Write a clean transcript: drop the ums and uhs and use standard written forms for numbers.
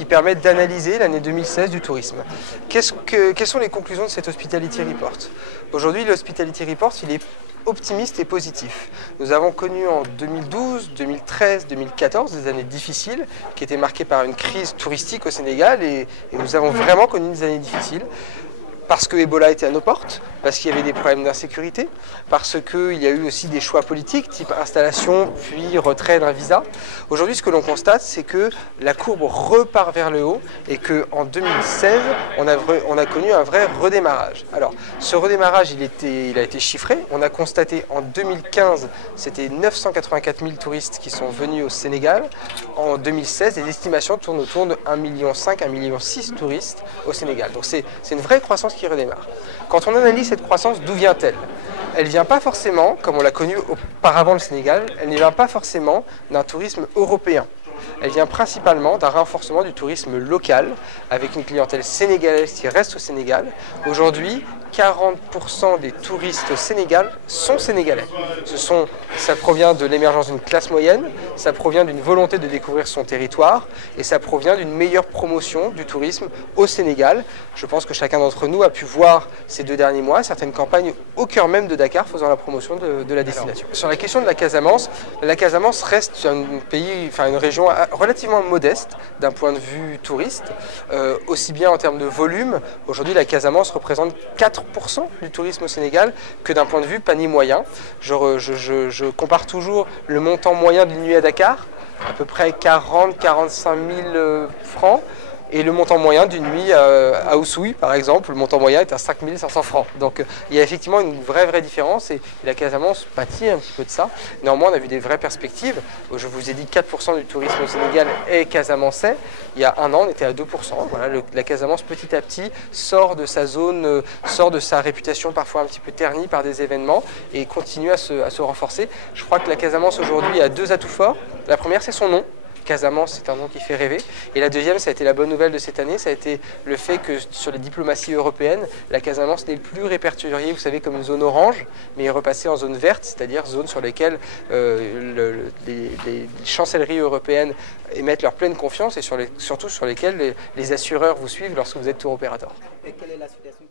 qui permet d'analyser l'année 2016 du tourisme. Quelles sont les conclusions de cet Hospitality Report? Aujourd'hui, l'Hospitality Report, il est optimiste et positif. Nous avons connu en 2012, 2013, 2014 des années difficiles qui étaient marquées par une crise touristique au Sénégal et nous avons vraiment connu des années difficiles. Parce que Ebola était à nos portes, parce qu'il y avait des problèmes d'insécurité, parce qu'il y a eu aussi des choix politiques, type installation puis retrait d'un visa. Aujourd'hui, ce que l'on constate, c'est que la courbe repart vers le haut et qu'en 2016, on a connu un vrai redémarrage. Alors, ce redémarrage, il a été chiffré. On a constaté en 2015, c'était 984 000 touristes qui sont venus au Sénégal. En 2016, les estimations tournent autour de 1,5 million, 1,6 million touristes au Sénégal. Donc c'est une vraie croissance qui redémarre. Quand on analyse cette croissance, d'où vient-elle? Elle ne vient pas forcément, comme on l'a connu auparavant le Sénégal, elle ne vient pas forcément d'un tourisme européen. Elle vient principalement d'un renforcement du tourisme local, avec une clientèle sénégalaise qui reste au Sénégal. Aujourd'hui, 40% des touristes au Sénégal sont sénégalais. Ça provient de l'émergence d'une classe moyenne, ça provient d'une volonté de découvrir son territoire et ça provient d'une meilleure promotion du tourisme au Sénégal. Je pense que chacun d'entre nous a pu voir ces 2 derniers mois certaines campagnes au cœur même de Dakar faisant la promotion de la destination. Sur la question de la Casamance reste une région relativement modeste d'un point de vue touriste, aussi bien en termes de volume. Aujourd'hui, la Casamance représente 4% du tourisme au Sénégal que d'un point de vue panier moyen. Je compare toujours le montant moyen d'une nuit à Dakar, à peu près 40-45 000 francs, et le montant moyen d'une nuit à Oussouye, par exemple, le montant moyen est à 5 500 francs. Donc il y a effectivement une vraie différence et la Casamance pâtit un petit peu de ça. Néanmoins, on a vu des vraies perspectives. Je vous ai dit 4% du tourisme au Sénégal est casamançais. Il y a un an, on était à 2%. Voilà, la Casamance, petit à petit, sort de sa zone, sort de sa réputation parfois un petit peu ternie par des événements et continue à se renforcer. Je crois que la Casamance aujourd'hui a 2 atouts forts. La première, c'est son nom. Casamance, c'est un nom qui fait rêver. Et la deuxième, ça a été la bonne nouvelle de cette année, ça a été le fait que sur les diplomaties européennes, la Casamance n'est plus répertoriée, vous savez, comme une zone orange, mais est repassée en zone verte, c'est-à-dire zone sur lesquelles les chancelleries européennes émettent leur pleine confiance et surtout sur lesquelles les assureurs vous suivent lorsque vous êtes tour opérateur. Et quelle est la situation